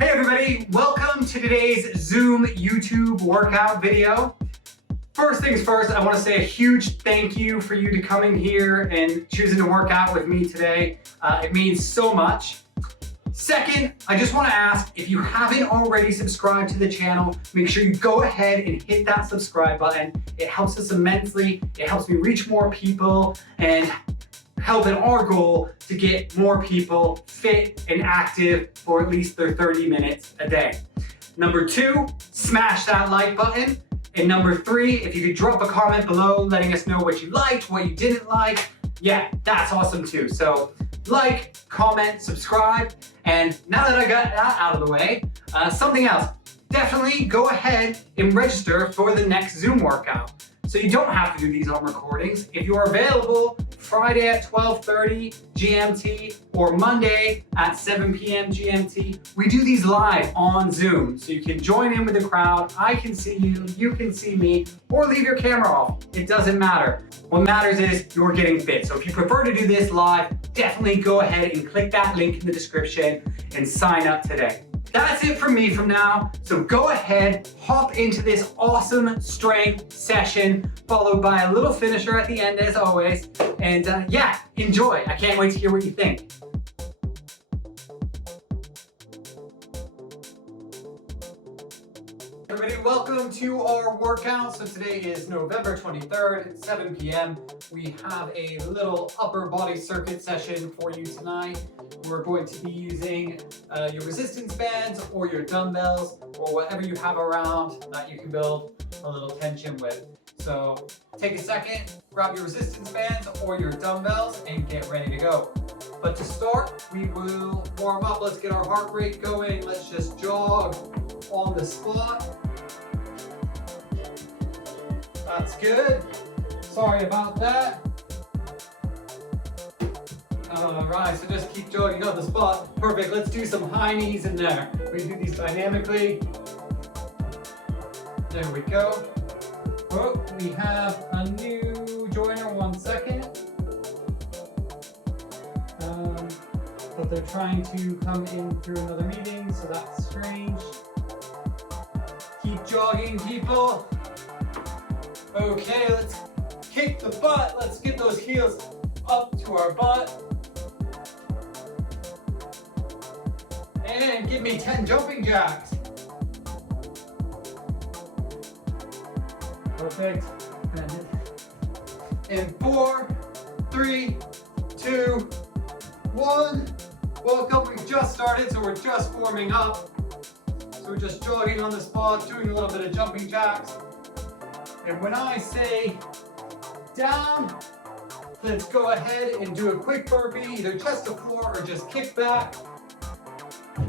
Hey everybody, welcome to today's Zoom YouTube workout video. First things first, I want to say a huge thank you for you to coming here and choosing to work out with me today. It means so much. Second, I just want to ask, if you haven't already subscribed to the channel, make sure you go ahead and hit that subscribe button. It helps us immensely. It helps me reach more people and help in our goal to get more people fit and active for at least their 30 minutes a day. Number 2, smash that like button. And number 3, if you could drop a comment below letting us know what you liked, what you didn't like, yeah, that's awesome too. So like, comment, subscribe, and now that I got that out of the way, something else. Definitely go ahead and register for the next Zoom workout. So you don't have to do these on recordings. If you are available Friday at 12:30 GMT or Monday at 7 p.m. GMT, we do these live on Zoom. So you can join in with the crowd. I can see you, you can see me, or leave your camera off. It doesn't matter. What matters is you're getting fit. So if you prefer to do this live, definitely go ahead and click that link in the description and sign up today. That's it from me from now. So go ahead, hop into this awesome strength session, followed by a little finisher at the end as always. And yeah, enjoy. I can't wait to hear what you think. Everybody, welcome to our workout. So today is November 23rd at 7 p.m. We have a little upper body circuit session for you tonight. We're going to be using your resistance bands or your dumbbells or whatever you have around that you can build a little tension with. So take a second, grab your resistance bands or your dumbbells and get ready to go. But to start, we will warm up. Let's get our heart rate going. Let's just jog on the spot. That's good. Sorry about that. All right, so just keep jogging on the spot. Perfect, let's do some high knees in there. We do these dynamically. There we go. Oh, we have a new joiner, 1 second. But they're trying to come in through another meeting, so that's strange. Keep jogging, people. Okay, let's kick the butt. Let's get those heels up to our butt. And give me 10 jumping jacks. Perfect. And 4, 3, 2, 1. Welcome, we've just started, so we're just warming up. So we're just jogging on the spot, doing a little bit of jumping jacks. And when I say down, let's go ahead and do a quick burpee, either chest to floor or just kick back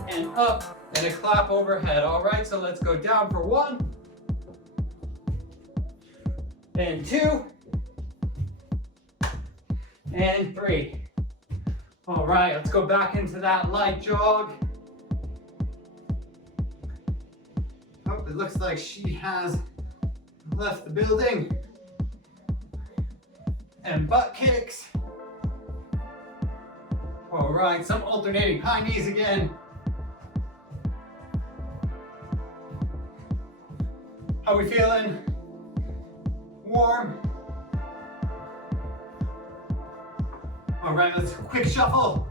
and up and a clap overhead. All right, so let's go down for 1 and 2 and 3. All right, let's go back into that light jog. Oh, it looks like she has left the building. And butt kicks. All right, some alternating high knees again. How we feeling? Warm. All right, let's quick shuffle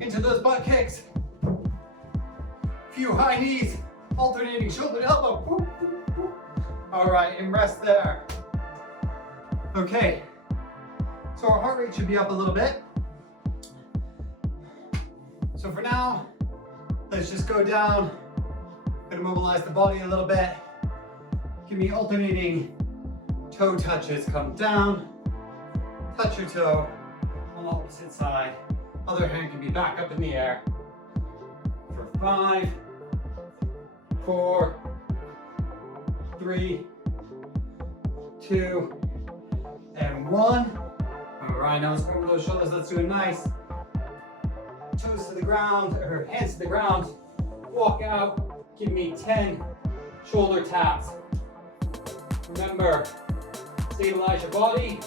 into those butt kicks. Few high knees, alternating shoulder to elbow. All right, and rest there. Okay, so our heart rate should be up a little bit. So for now, let's just go down. Gonna mobilize the body a little bit. Give me alternating toe touches. Come down, touch your toe on the opposite side. Other hand can be back up in the air. For 5, 4, 3, 2, and 1. All right, now let's go over those shoulders. Let's do a nice toes to the ground, or hands to the ground. Walk out. Give me 10 shoulder taps. Remember, stabilize your body.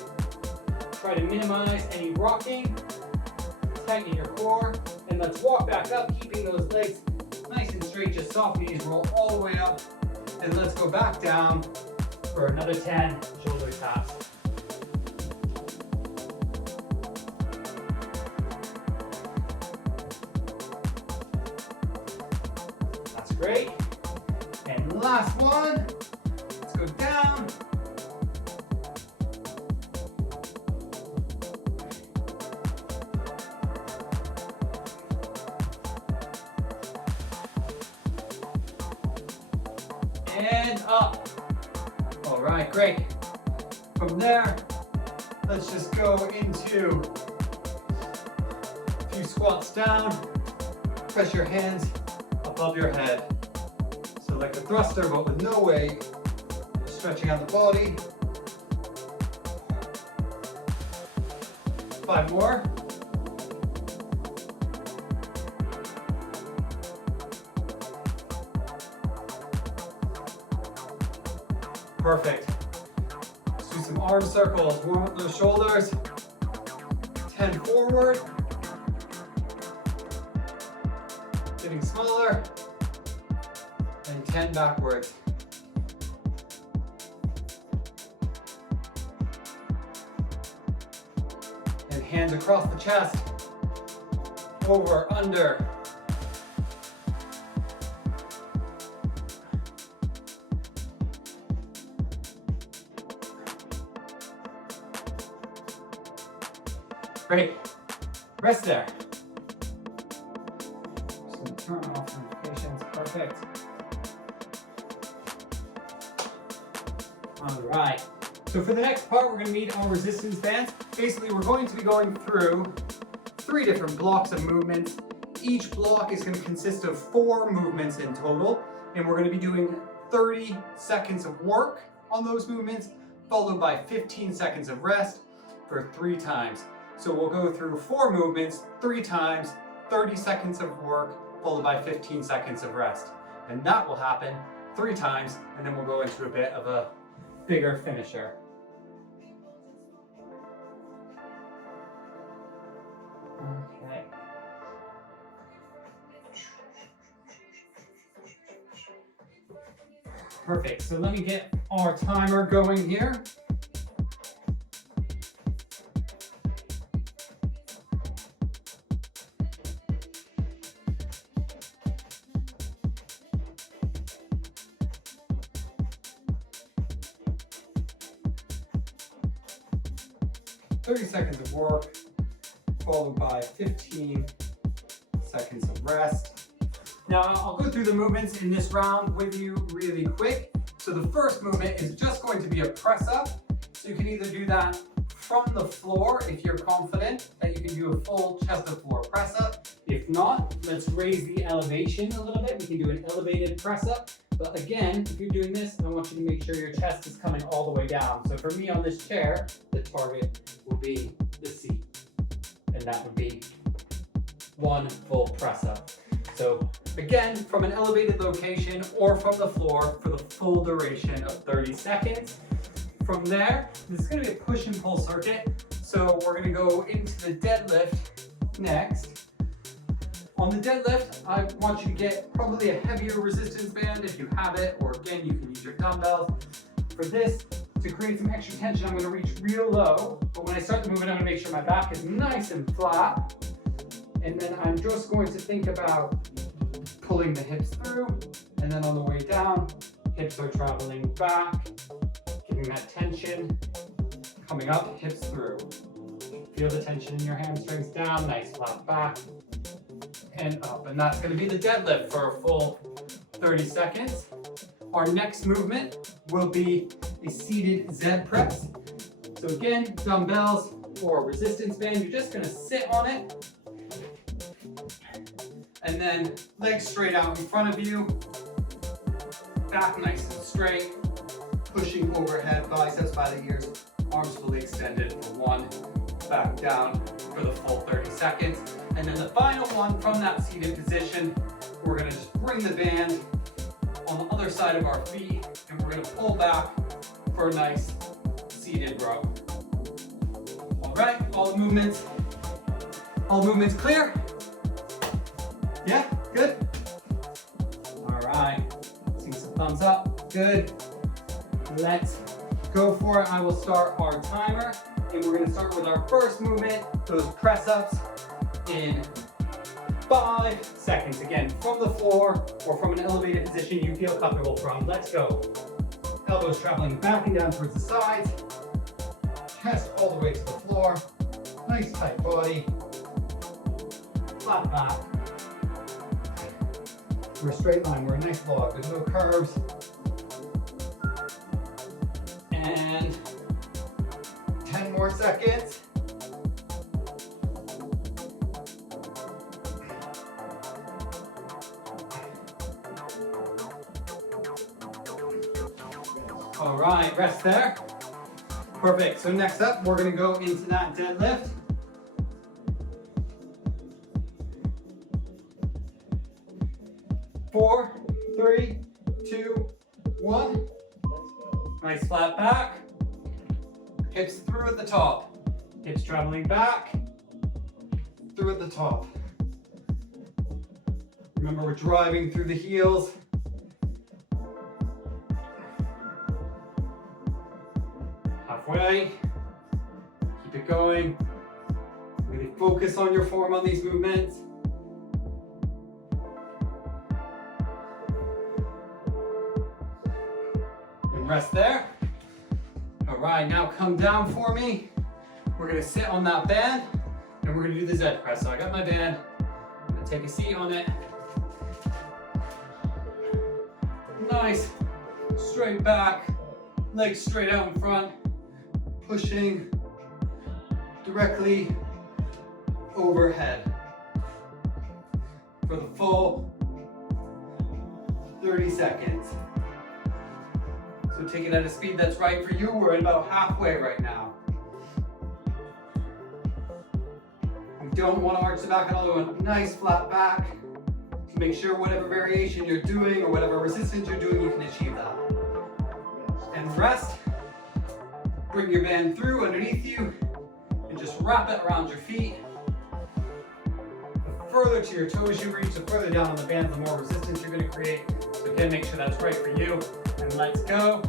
Try to minimize any rocking. Tighten your core, and then let's walk back up, keeping those legs nice and straight, just soft knees, roll all the way up. And let's go back down for another 10 shoulder taps. That's great. And last one. Let's go down. And up. All right, great. From there, let's just go into a few squats down. Press your hands above your head. So like a thruster, but with no weight. Stretching out the body. 5 more. Perfect. Let's do some arm circles. Warm up those shoulders. 10 forward. Getting smaller. And 10 backwards. And hands across the chest. Over, under. Great. Rest there. Just going to turn off notifications. Perfect. All right. So for the next part, we're going to meet our resistance bands. Basically, we're going to be going through 3 different blocks of movements. Each block is going to consist of 4 movements in total, and we're going to be doing 30 seconds of work on those movements, followed by 15 seconds of rest for 3 times. So we'll go through 4 movements, 3 times, 30 seconds of work, followed by 15 seconds of rest. And that will happen 3 times, and then we'll go into a bit of a bigger finisher. Okay. Perfect, so let me get our timer going here. Seconds of work, followed by 15 seconds of rest. Now, I'll go through the movements in this round with you really quick. So the first movement is just going to be a press up. So you can either do that from the floor if you're confident that you can do a full chest to floor press up. If not, let's raise the elevation a little bit. We can do an elevated press up. But again, if you're doing this, I want you to make sure your chest is coming all the way down. So for me on this chair, the target will be the seat. And that would be 1 full press up. So again, from an elevated location or from the floor for the full duration of 30 seconds. From there, this is going to be a push and pull circuit. So we're going to go into the deadlift next. On the deadlift, I want you to get probably a heavier resistance band if you have it, or again, you can use your dumbbells. For this, to create some extra tension, I'm going to reach real low, but when I start the movement, I'm going to make sure my back is nice and flat. And then I'm just going to think about pulling the hips through, and then on the way down, hips are traveling back, getting that tension, coming up, hips through. Feel the tension in your hamstrings down, nice flat back. And up, and that's going to be the deadlift for a full 30 seconds. Our next movement will be a seated Z press. So again, dumbbells or resistance band, you're just going to sit on it. And then legs straight out in front of you, back nice and straight, pushing overhead, biceps by the ears, arms fully extended for 1, back down for the full 30 seconds. And then the final one from that seated position, we're going to just bring the band on the other side of our feet, and we're going to pull back for a nice seated row. All right, all movements clear? Yeah, good. All right, see some thumbs up, good. Let's go for it. I will start our timer, and we're gonna start with our first movement, those press ups in 5 seconds. Again, from the floor or from an elevated position you feel comfortable from. Let's go. Elbows traveling back and down towards the sides. Chest all the way to the floor. Nice tight body. Flat back. We're a straight line. We're a nice log. There's no curves. And 10 more seconds. All right, rest there. Perfect. So next up, we're going to go into that deadlift. Four, three, two, one. Nice flat back. Hips through at the top. Hips traveling back, through at the top. Remember, we're driving through the heels. Halfway. Keep it going. Really focus on your form on these movements. Rest there. All right, now come down for me. We're gonna sit on that band and we're gonna do the Z press. So I got my band, I'm gonna take a seat on it. Nice, straight back, legs straight out in front, pushing directly overhead for the full 30 seconds. So take it at a speed that's right for you. We're at about halfway right now. We don't want to arch the back at all. We want a nice flat back. To make sure whatever variation you're doing or whatever resistance you're doing, you can achieve that. And rest. Bring your band through underneath you and just wrap it around your feet. The further to your toes you reach, the further down on the band, the more resistance you're going to create. So again, make sure that's right for you. And let's go.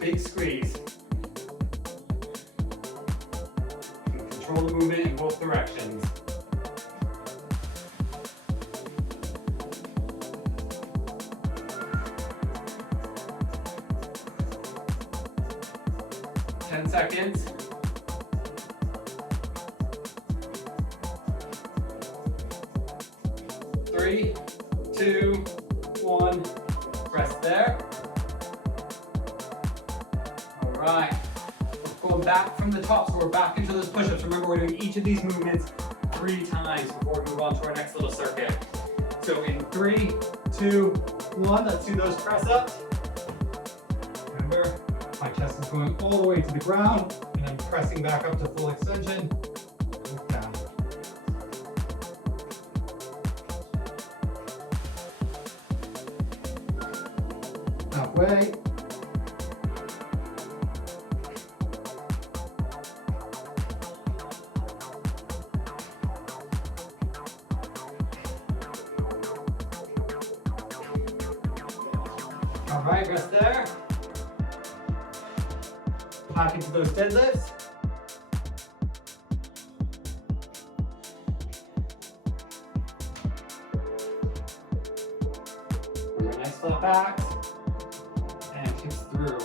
Big squeeze. Control the movement in both directions. Seconds. Three, two, one. Rest there. All right. We're going back from the top, so we're back into those push-ups. Remember, we're doing each of these movements 3 times before we move on to our next little circuit. So in 3, 2, 1, let's do those press-ups. Remember, my chest is going all the way to the ground, and I'm pressing back up to full extension. Look down. Halfway. All right, rest there. Back into those deadlifts. Nice flat backs. And hips through.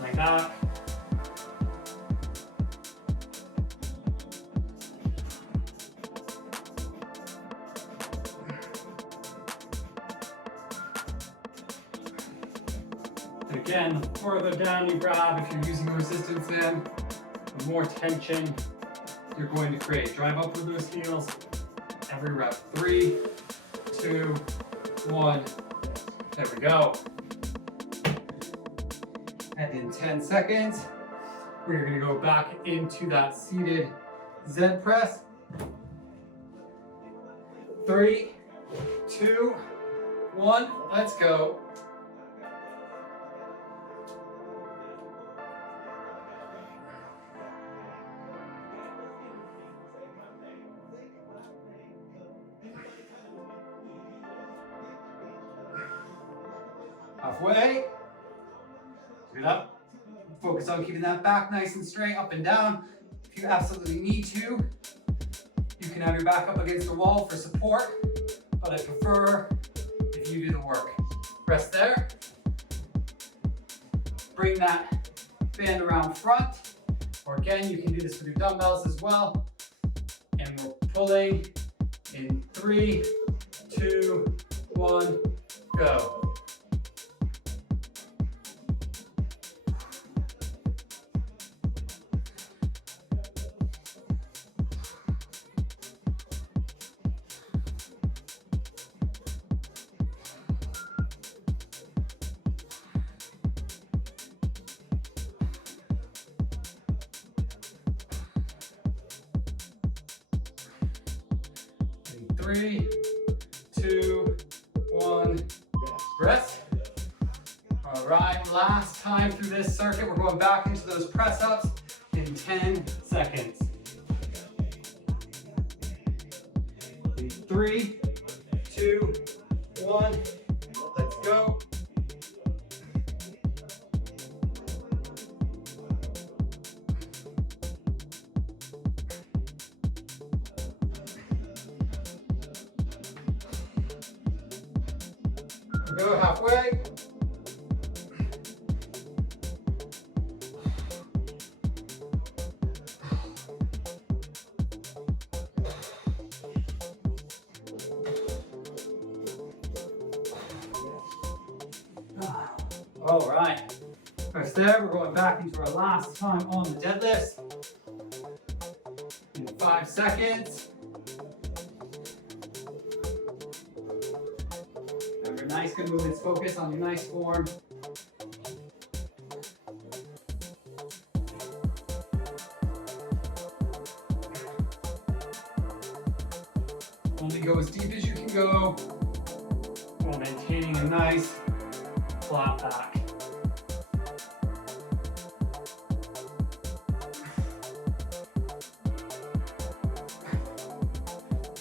Traveling back. Again, the further down you grab, if you're using a resistance band, the more tension you're going to create. Drive up with those heels. Every rep. 3, 2, 1. There we go. And in 10 seconds, we're going to go back into that seated Z press. 3, 2, 1. Let's go. Halfway. Good up. Focus on keeping that back nice and straight, up and down. If you absolutely need to, you can have your back up against the wall for support, but I prefer if you do the work. Rest there. Bring that band around front, or again, you can do this with your dumbbells as well. And we're pulling in 3, 2, 1, go. In 3, 2, 1, rest. All right, last time through this circuit, we're going back into those press ups in 10 seconds. In 3, 2, 1, let's go. Go halfway. All right. First there, we're going back into our last time on the deadlifts. In 5 seconds. Nice, good movements. Focus on your nice form. Only go as deep as you can go while maintaining a nice flat back.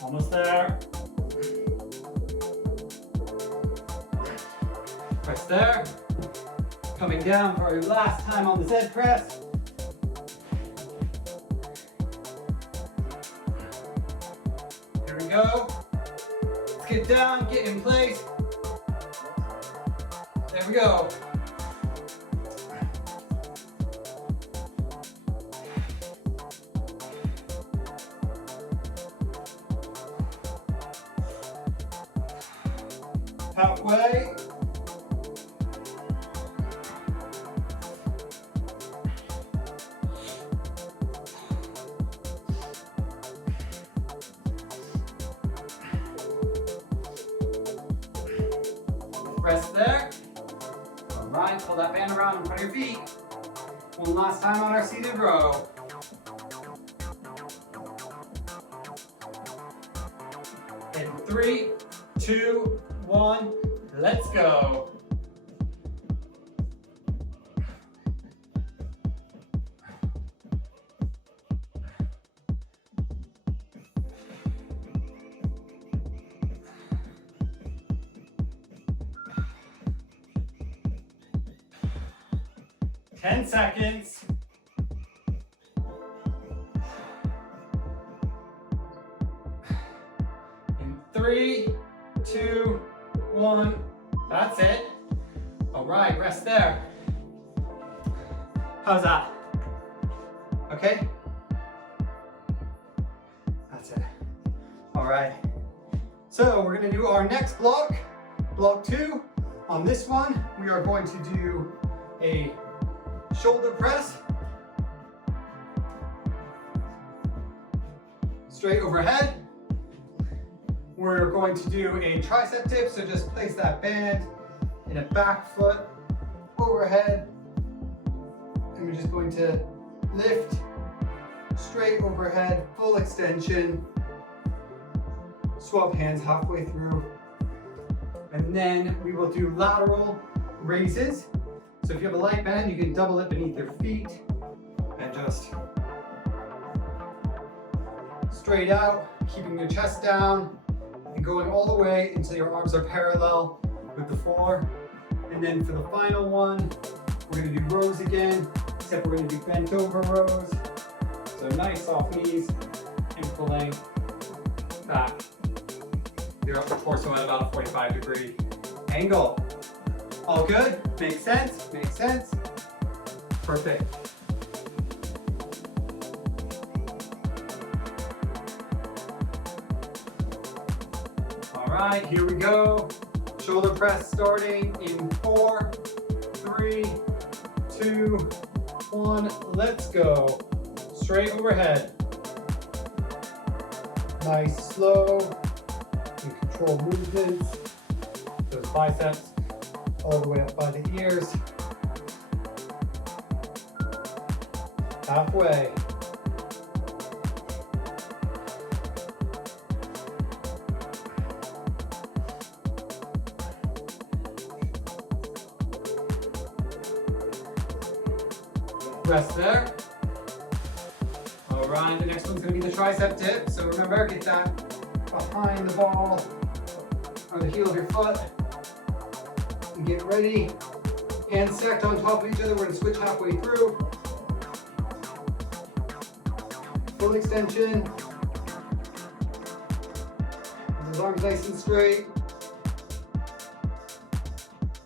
Almost there. Press there. Coming down for our last time on the Z press. Here we go. Let's get down, get in place. There we go. Halfway. Rest there. All right, pull that band around in front of your feet. One last time on our seated row. In 3, 2, 1, let's go. Ten seconds. In 3, 2, 1. That's it. All right, rest there. How's that? Okay? That's it. All right. So we're gonna do our next block, block 2. On this one, we are going to do a shoulder press, straight overhead. We're going to do a tricep dip, so just place that band in a back foot overhead, and we're just going to lift straight overhead, full extension, swap hands halfway through, and then we will do lateral raises. So if you have a light band, you can double it beneath your feet and just straight out, keeping your chest down and going all the way until your arms are parallel with the floor. And then for the final one, we're gonna do rows again, except we're gonna do bent over rows. So nice soft knees and pulling back. Your upper torso at about a 45-degree angle. All good? Makes sense? Makes sense? Perfect. All right, here we go. Shoulder press starting in 4, 3, 2, 1. Let's go. Straight overhead. Nice, slow, and controlled movements. Those biceps all the way up by the ears. Halfway. Rest there. All right, the next one's gonna be the tricep dip. So remember, get that behind the ball or the heel of your foot. And get ready. Hands stacked on top of each other. We're gonna switch halfway through. Full extension. Those arms nice and straight.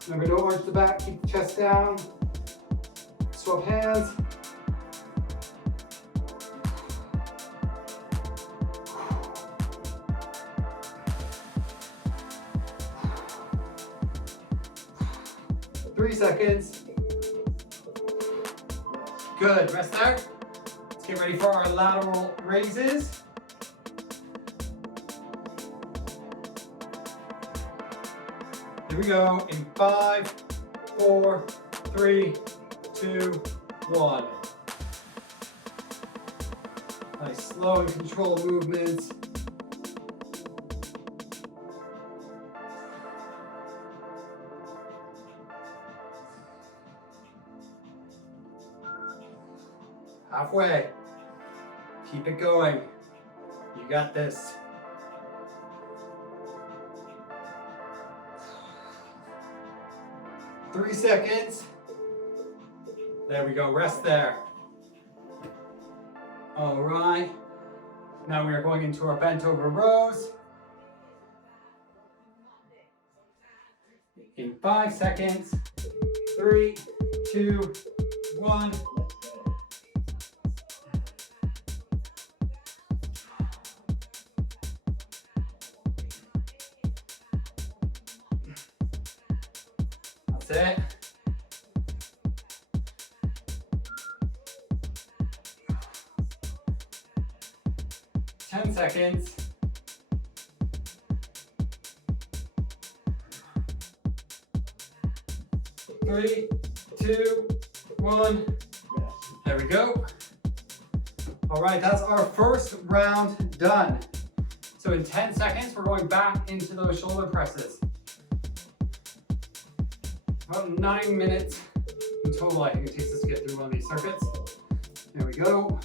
Remember, don't arch the back, keep the chest down. Swap hands. Three seconds. Good, rest there. Let's get ready for our lateral raises. Here we go in 5, 4, 3, 2, 1. Nice slow and controlled movements. Halfway. Keep it going. You got this. Three seconds. There we go, rest there. All right. Now we are going into our bent over rows. In 5 seconds. 3, 2, 1. That's it. 10 seconds. 3, 2, 1. There we go. All right, that's our first round done. So in 10 seconds, we're going back into those shoulder presses. About 9 minutes in total, I think it takes us to get through one of these circuits. There we go.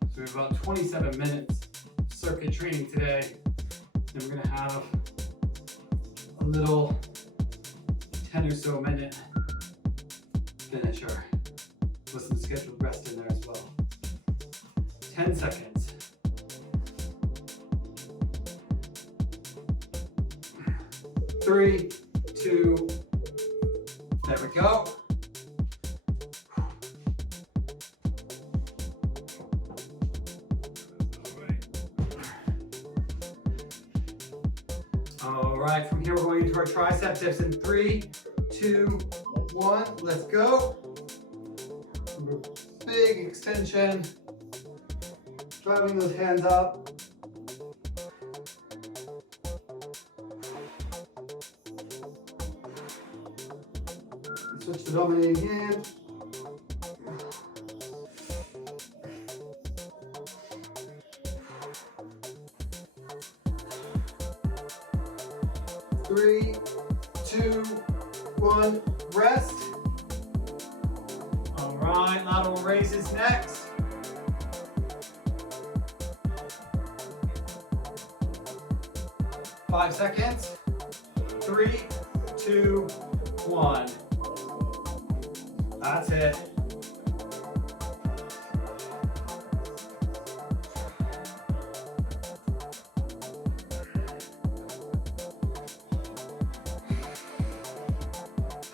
So we have about 27 minutes circuit training today. And we're gonna have a little 10 or so minute finisher with some scheduled rest in there as well. 10 seconds. 3, 2, there we go. All right, from here we're going into our tricep dips in 3, 2, 1, let's go. Big extension, driving those hands up. Switch the dominating hand. Three, 2, 1, rest. All right, lateral raises next. Five seconds. 3, 2, 1. That's it.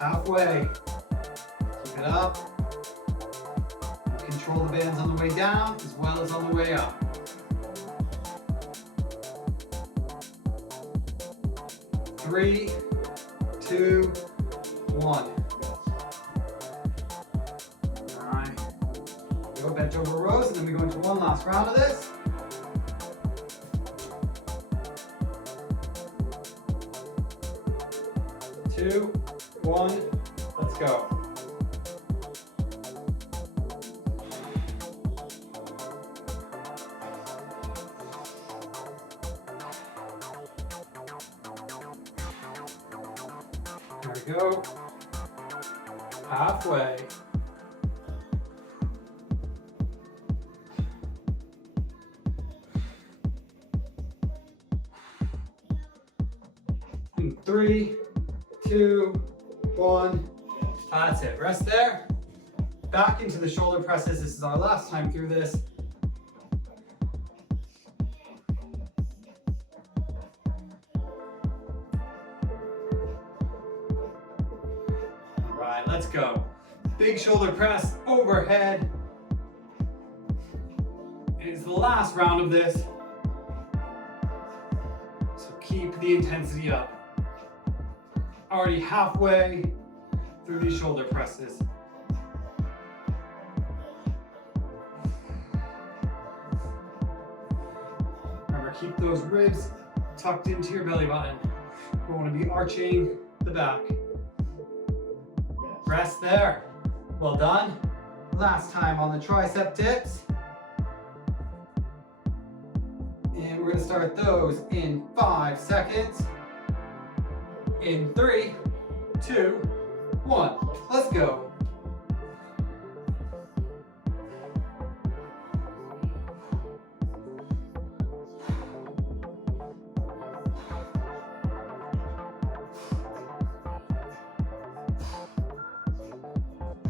Halfway. Keep it up. Control the bands on the way down as well as on the way up. 3, 2, 1. All right. Go bent over rows, and then we go into one last round of this. Two, one, let's go. There we go. Halfway. And 3, 2, 1. That's it. Rest there. Back into the shoulder presses. This is our last time through this. All right, let's go. Big shoulder press overhead. It is the last round of this. So keep the intensity up. Already halfway through these shoulder presses. Remember, keep those ribs tucked into your belly button. You want to be arching the back. Rest there. Well done. Last time on the tricep dips. And we're going to start those in 5 seconds. In 3, 2, 1. Let's go.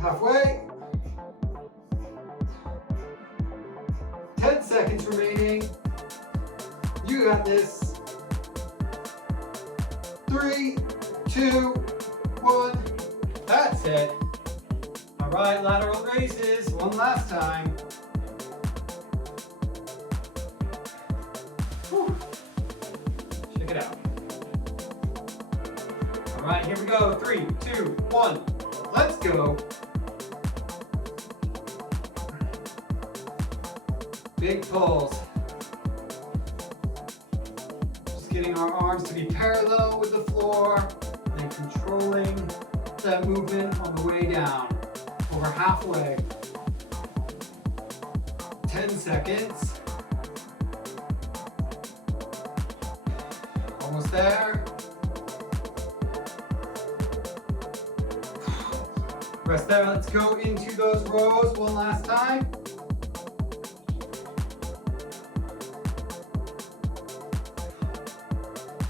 Halfway. 10 seconds remaining. You got this. 3, 2, 1. That's it. All right, lateral raises. One last time. Whew. Check it out. All right, here we go. 3, 2, 1. Let's go. Big pulls. Just getting our arms to be parallel with the floor and controlling that movement on the way down. Over halfway. 10 seconds. Almost there. Rest there. Let's go into those rows one last time.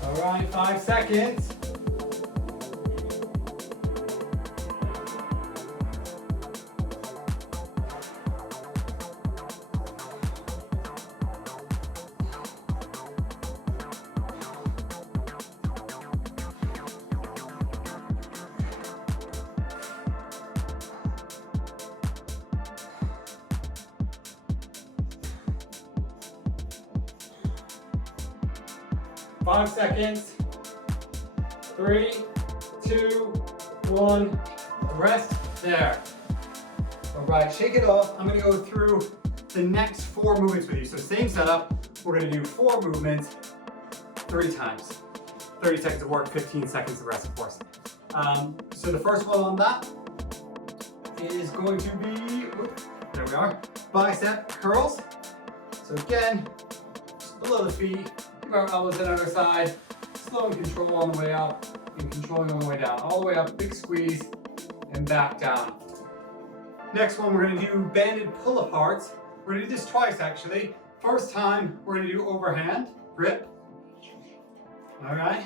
All right, 5 seconds. Five seconds. 3, 2, 1. Rest there. All right, shake it off. I'm going to go through the next 4 movements with you. So same setup. We're going to do 4 movements 3 times. 30 seconds of work, 15 seconds of rest, of course. So the first one on that is going to be, there we are, bicep curls. So again, just below the feet. Our elbows on our side, slow and control on the way up, and controlling on the way down. All the way up, big squeeze, and back down. Next one, we're going to do banded pull-aparts. We're going to do this twice, actually. First time, we're going to do overhand, grip. All right.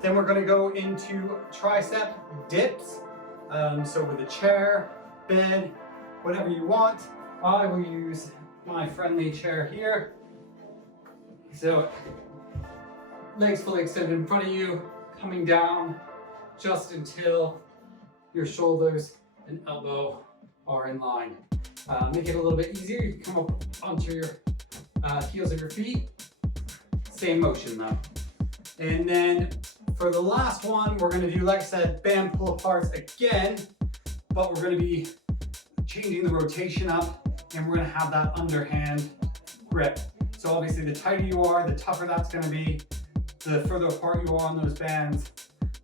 Then we're gonna go into tricep dips. So with a chair, bed, whatever you want. I will use my friendly chair here. So legs fully extended in front of you, coming down just until your shoulders and elbow are in line. Make it a little bit easier. You can come up onto your heels of your feet. Same motion though. And then for the last one, we're gonna do, like I said, band pull aparts again, but we're gonna be changing the rotation up and we're gonna have that underhand grip. So obviously the tighter you are, the tougher that's gonna be. The further apart you are on those bands,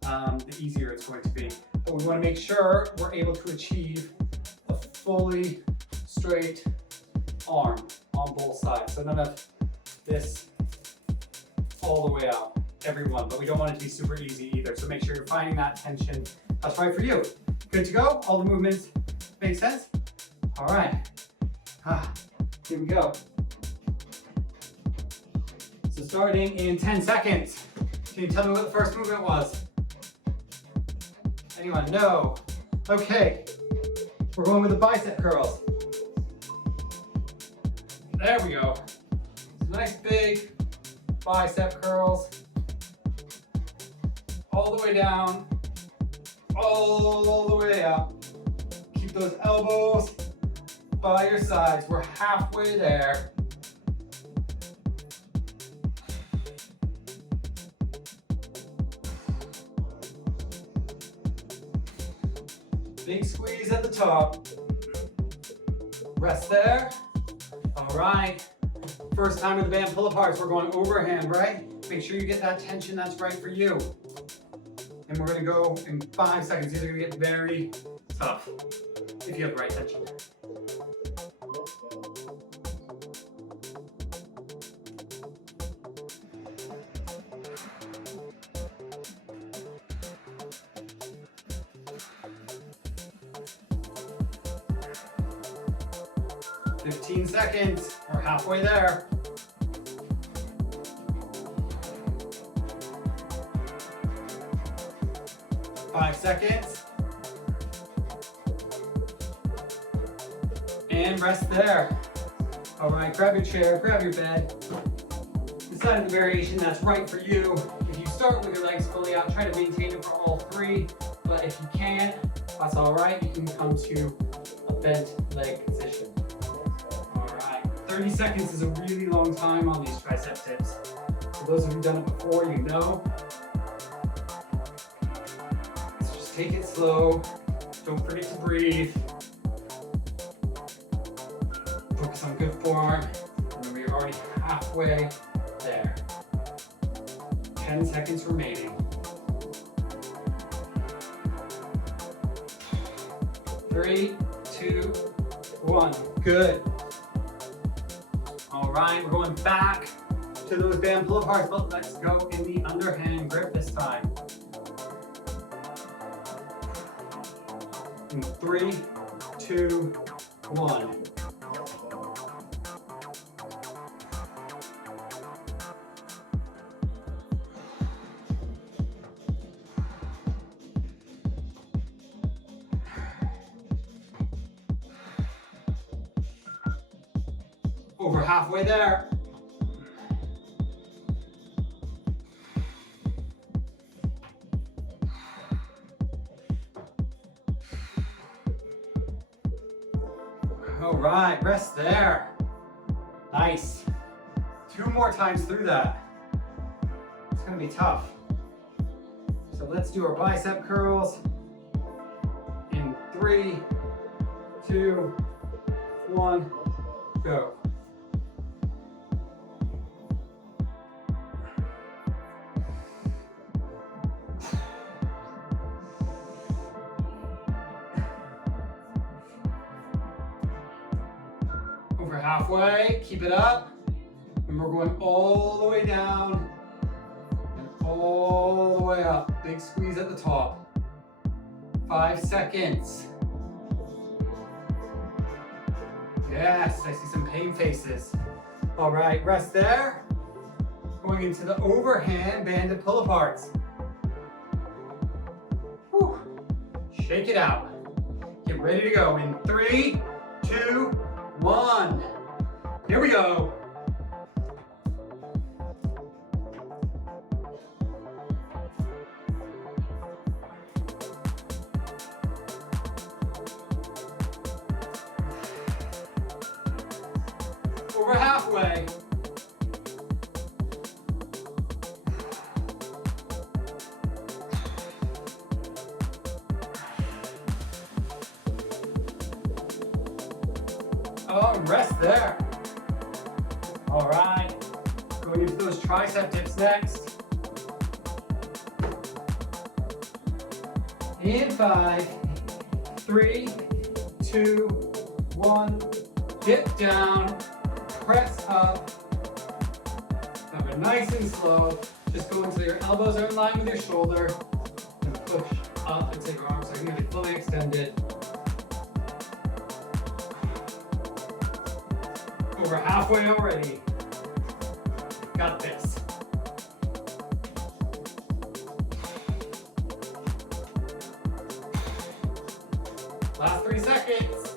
the easier it's going to be. But we wanna make sure we're able to achieve a fully straight arm on both sides. So none of this all the way out, every one, but we don't want it to be super easy either. So make sure you're finding that tension that's right for you. Good to go? All the movements make sense? All right, here we go. So starting in 10 seconds. Can you tell me what the first movement was? Anyone? No. Okay, we're going with the bicep curls. There we go. Nice big bicep curls. All the way down, all the way up. Keep those elbows by your sides. We're halfway there. Big squeeze at the top. Rest there. All right. First time with the band pull aparts, we're going overhand, right? Make sure you get that tension that's right for you. And we're gonna go in 5 seconds. These are gonna get very tough if you have the right tension. "15 seconds, we're halfway there. "5 seconds. And rest there. All right, grab your chair, grab your bed. Decide the variation that's right for you. If you start with your legs fully out, try to maintain it for all three. But if you can't, that's all right. You can come to a bent leg position. All right, 30 seconds is a really long time on these tricep dips. For those of you who've done it before, you know. Take it slow. Don't forget to breathe. Focus on good form. Remember, you're already halfway there. 10 seconds remaining. 3, 2, 1. Good. All right, we're going back to those band pull aparts, but let's go in the underhand grip this time. In 3, 2, 1. Over halfway there. All right, rest there. Nice. 2 more times through that. It's gonna be tough. So let's do our bicep curls in 3, 2, 1, go. Over halfway, keep it up. And we're going all the way down and all the way up. Big squeeze at the top. 5 seconds. Yes, I see some pain faces. All right, rest there. Going into the overhand banded pull aparts. Shake it out. Get ready to go in 3, 2, 1. Here we go. Over halfway. Oh, rest there. All right, going into those tricep dips next. In 5, 3, 2, 1. Dip down, press up. Have it nice and slow. Just go until your elbows are in line with your shoulder. And push up and take your arms so you can get fully extended. Over halfway already. Got this. Last 3 seconds.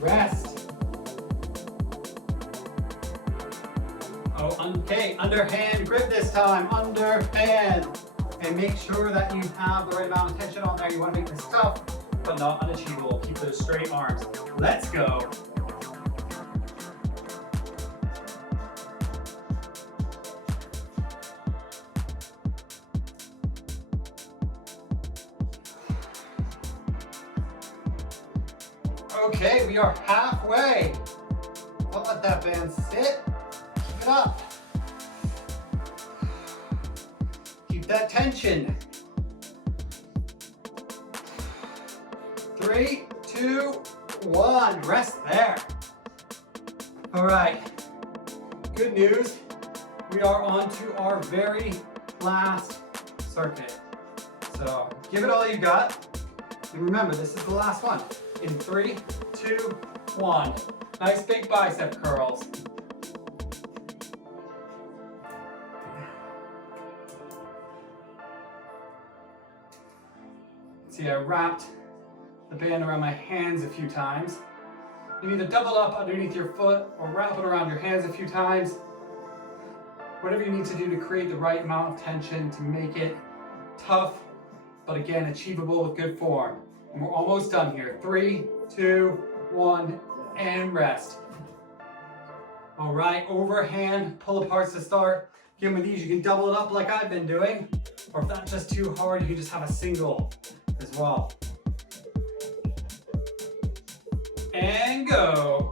Rest. Oh, okay, underhand grip this time, underhand. And make sure that you have the right amount of tension on there. You want to make this tough, but not unachievable. Keep those straight arms. Let's go. Okay, we are halfway. Don't let that band sit. Keep it up. Keep that tension. 3, 2, 1. Rest there. All right. Good news. We are on to our very last circuit. So give it all you got. And remember, this is the last one. In 3, 2, 1. Nice big bicep curls. See, I wrapped the band around my hands a few times. You either double up underneath your foot or wrap it around your hands a few times. Whatever you need to do to create the right amount of tension to make it tough, but again, achievable with good form. And we're almost done here. 3, 2, 1, and rest. All right, overhand pull aparts to start. Again, with these, you can double it up like I've been doing. Or if that's just too hard, you can just have a single as well. And go.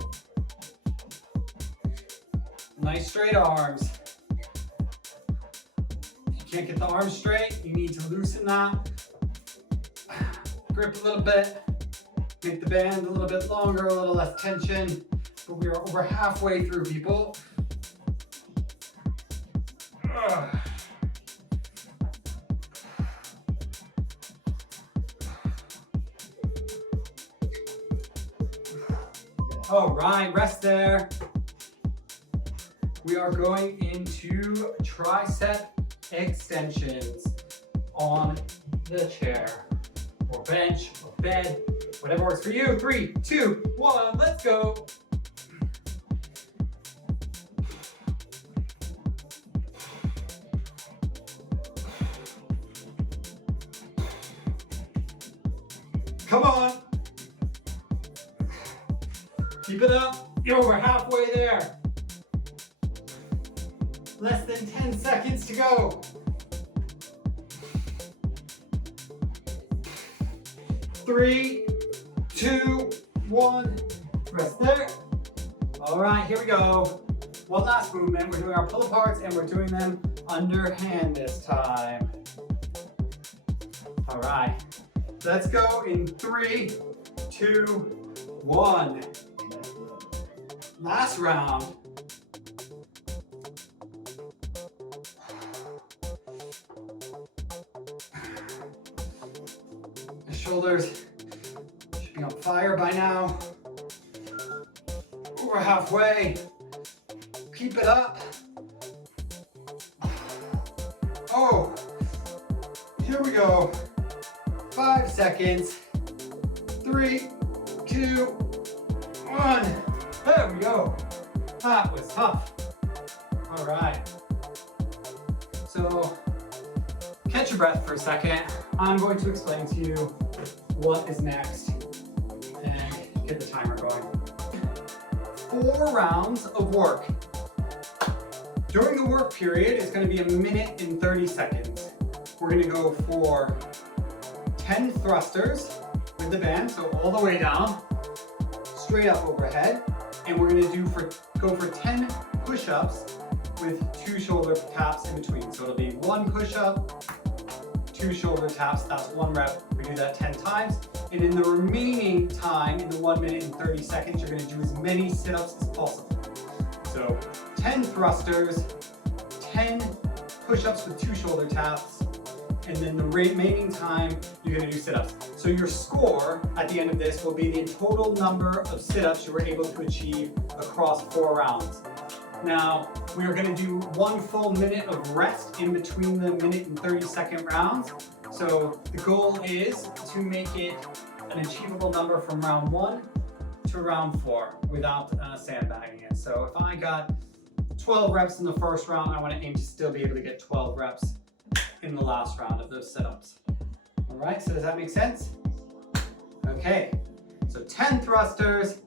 Nice straight arms. If you can't get the arms straight, you need to loosen that. Grip a little bit, make the band a little bit longer, a little less tension, but we are over halfway through, people. Ugh. All right, rest there. We are going into tricep extensions on the chair. Or bench, or bed, whatever works for you. 3, 2, 1, let's go. Come on. Keep it up. You're over halfway there. Less than 10 seconds to go. 3, 2, 1. Rest there. All right, here we go. One last movement. We're doing our pull aparts and we're doing them underhand this time. All right. Let's go in 3, 2, 1. Last round. The shoulders should be on fire by now. We're halfway. Keep it up. Oh, here we go. 5 seconds. 3, 2, 1. There we go. That was tough. All right. So catch your breath for a second. I'm going to explain to you what is next and get the timer going. 4 rounds of work. During the work period, it's going to be 1 minute and 30 seconds. We're going to go for 10 thrusters with the band, so all the way down, straight up overhead. And we're going to go for 10 push-ups with 2 shoulder taps in between. So it'll be 1 push-up, 2 shoulder taps, that's 1 rep. We do that 10 times. And in the remaining time, in the 1 minute and 30 seconds, you're going to do as many sit-ups as possible. So 10 thrusters, 10 push-ups with 2 shoulder taps, and then the remaining time, you're going to do sit-ups. So your score at the end of this will be the total number of sit-ups you were able to achieve across 4 rounds. Now, we are going to do 1 full minute of rest in between the 1 minute and 30 second rounds. So the goal is to make it an achievable number from round 1 to round 4 without sandbagging it. So if I got 12 reps in the first round, I want to aim to still be able to get 12 reps in the last round of those sit-ups. All right, so does that make sense? Okay, so 10 thrusters,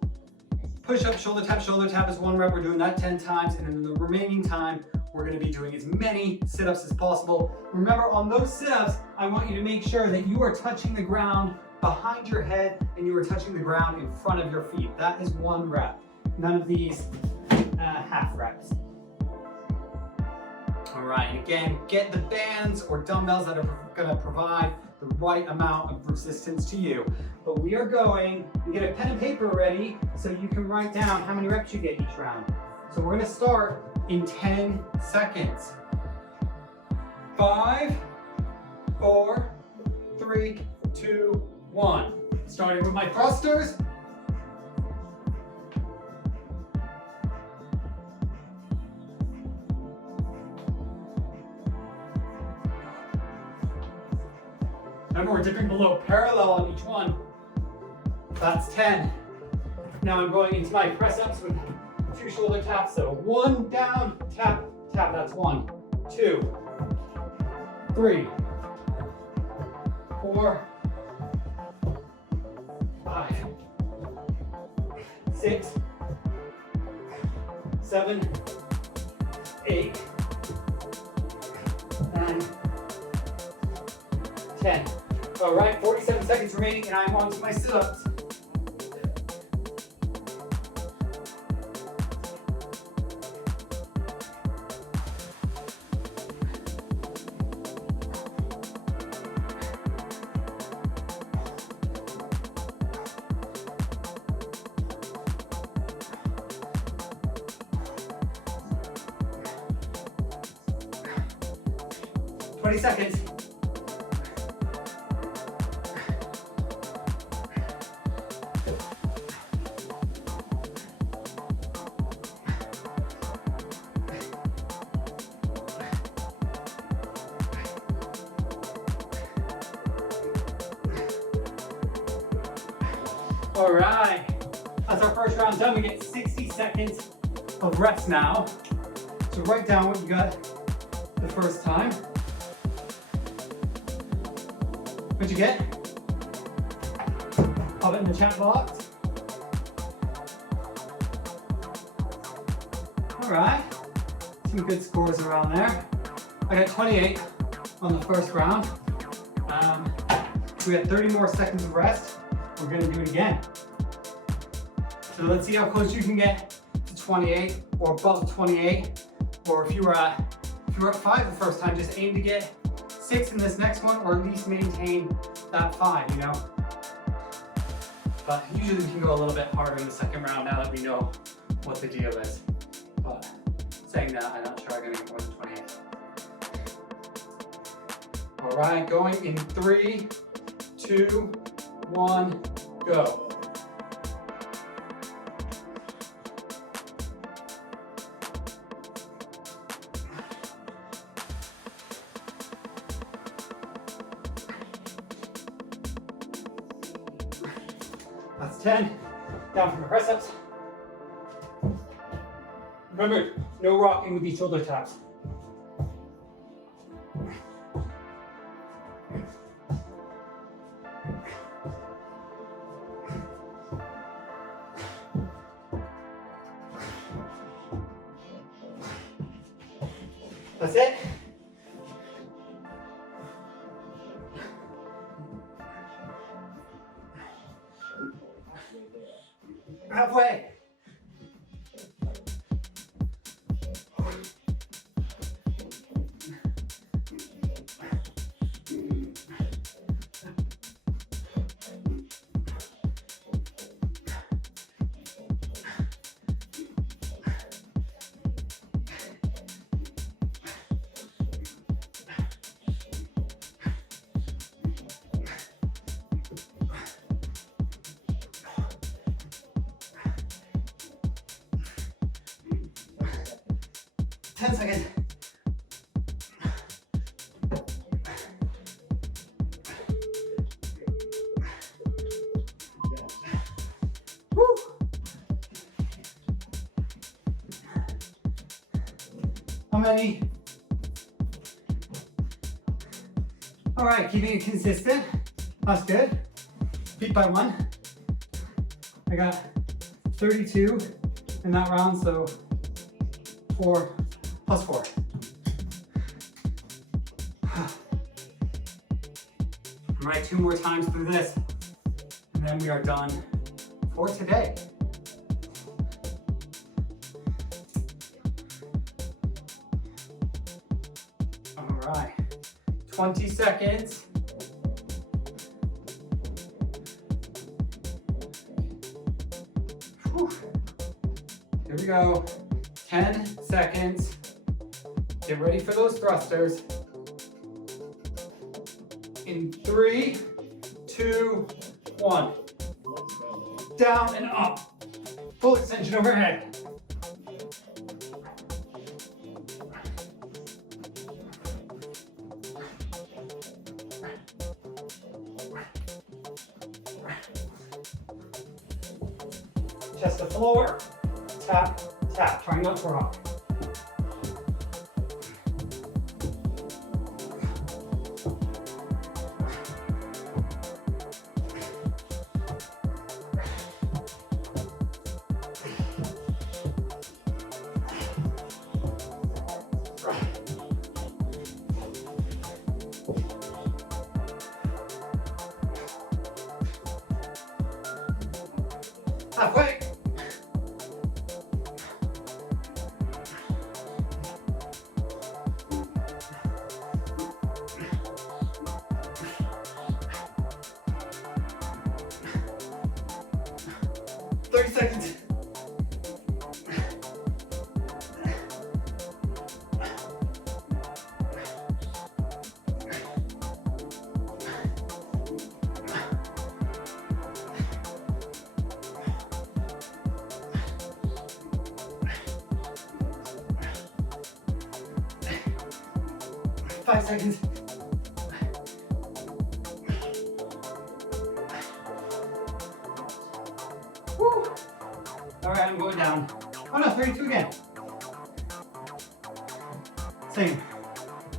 push-up, shoulder tap is 1 rep. We're doing that 10 times, and in the remaining time, we're going to be doing as many sit-ups as possible. Remember, on those sit-ups, I want you to make sure that you are touching the ground behind your head and you are touching the ground in front of your feet. That is 1 rep. None of these half reps. All right, and again, get the bands or dumbbells that are going to provide the right amount of resistance to you. But we are going to get a pen and paper ready so you can write down how many reps you get each round. So we're going to start in 10 seconds. 5, 4, 3, 2, 1. Starting with my thrusters. Remember, we're dipping below parallel on each one. That's 10. Now I'm going into my press-ups with 2 shoulder taps. So 1 down, tap, tap. That's 1, 2, 3, 4, 5, 6, 7, 8, 9, 10. All right, 47 seconds remaining, and I'm on to my sit-ups. Seconds. All right, that's our first round done. We get 60 seconds of rest now. So write down what you got the first time. What'd you get? Pop it in the chat box. All right, some good scores around there. I got 28 on the first round. We had 30 more seconds of rest. We're gonna do it again. So let's see how close you can get to 28 or above 28. Or if you were at 5 the first time, just aim to get 6 in this next one, or at least maintain that 5, you know? But usually we can go a little bit harder in the second round now that we know what the deal is. But saying that, I'm not sure I'm gonna get more than 28. All right, going in 3, 2, 1, go. 10. Down from the press ups. Remember, no rocking with these shoulder taps. That's it. Halfway. Seconds. Woo. How many? All right, keeping it consistent. That's good. Beat by 1. I got 32 in that round, so 4 plus 4. All right, 2 more times through this, and then we are done for today. All right, 20 seconds. Whew. Here we go. 10 seconds. Get ready for those thrusters. In 3, 2, 1. Down and up. Full extension overhead. Chest to floor. Tap, tap. Try not to rock. Halfway. Seconds. Five seconds. Woo. All right, I'm going down. Oh no, 32 again. Same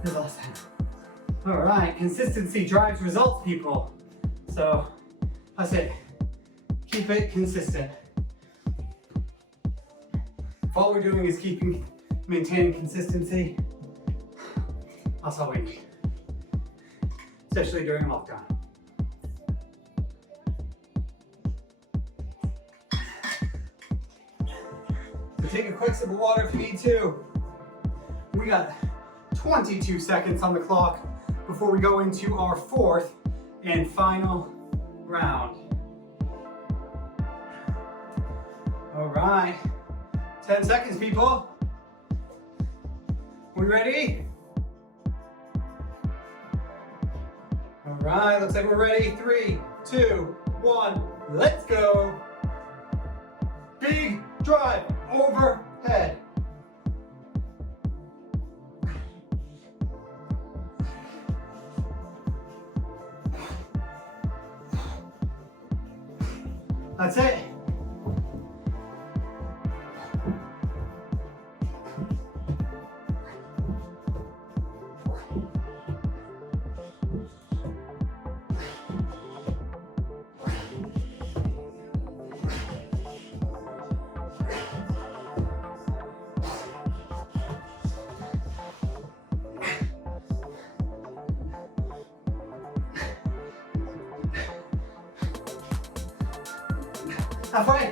as last time. All right, consistency drives results, people. So that's it. Keep it consistent. If all we're doing is maintaining consistency, that's all we need, especially during lockdown. So take a quick sip of water if you need to. We got 22 seconds on the clock before we go into our 4th and final round. All right, 10 seconds, people. We ready? All right, looks like we're ready. 3, 2, 1, let's go. Big drive overhead. That's it. Halfway.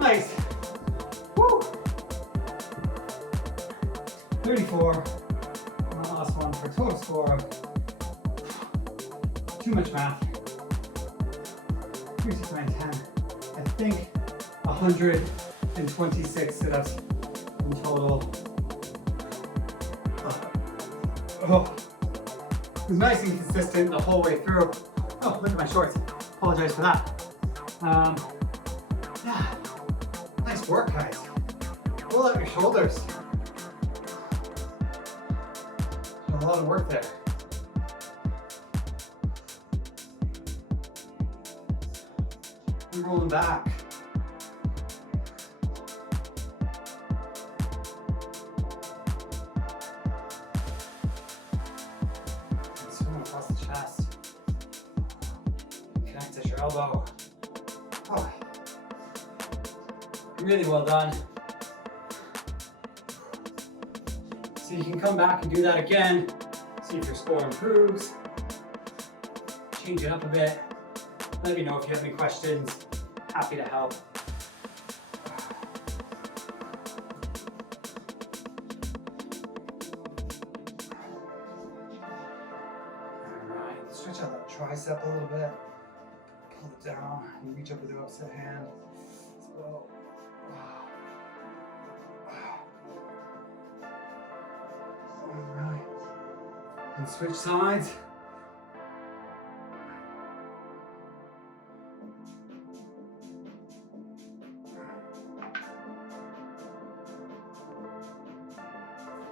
Nice. Woo. 34. Last one for a total score of too much math. 3, 6, 9, 10. I think 126 sit-ups in total. Oh. It was nice and consistent the whole way through. Oh, look at my shorts. Apologize for that. Yeah. Nice work, guys. Pull out your shoulders. A lot of work there. And rolling back. And swing across the chest. Connect at your elbow. Oh. Really well done. So you can come back and do that again. See if your score improves. Change it up a bit. Let me know if you have any questions. Happy to help. Alright, stretch out that tricep a little bit. Pull it down and reach up with the opposite hand. Let's go. Alright. And switch sides.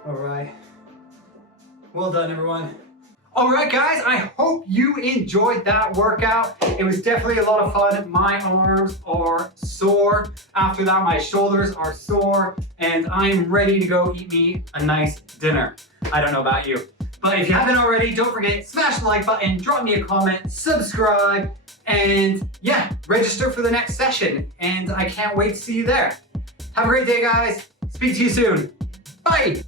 Alright. Well done, everyone. Alright guys, I hope you enjoyed that workout. It was definitely a lot of fun. My arms are sore. After that, my shoulders are sore, and I'm ready to go eat me a nice dinner. I don't know about you. But if you haven't already, don't forget, smash the like button, drop me a comment, subscribe, and yeah, register for the next session. And I can't wait to see you there. Have a great day, guys. Speak to you soon. Bye.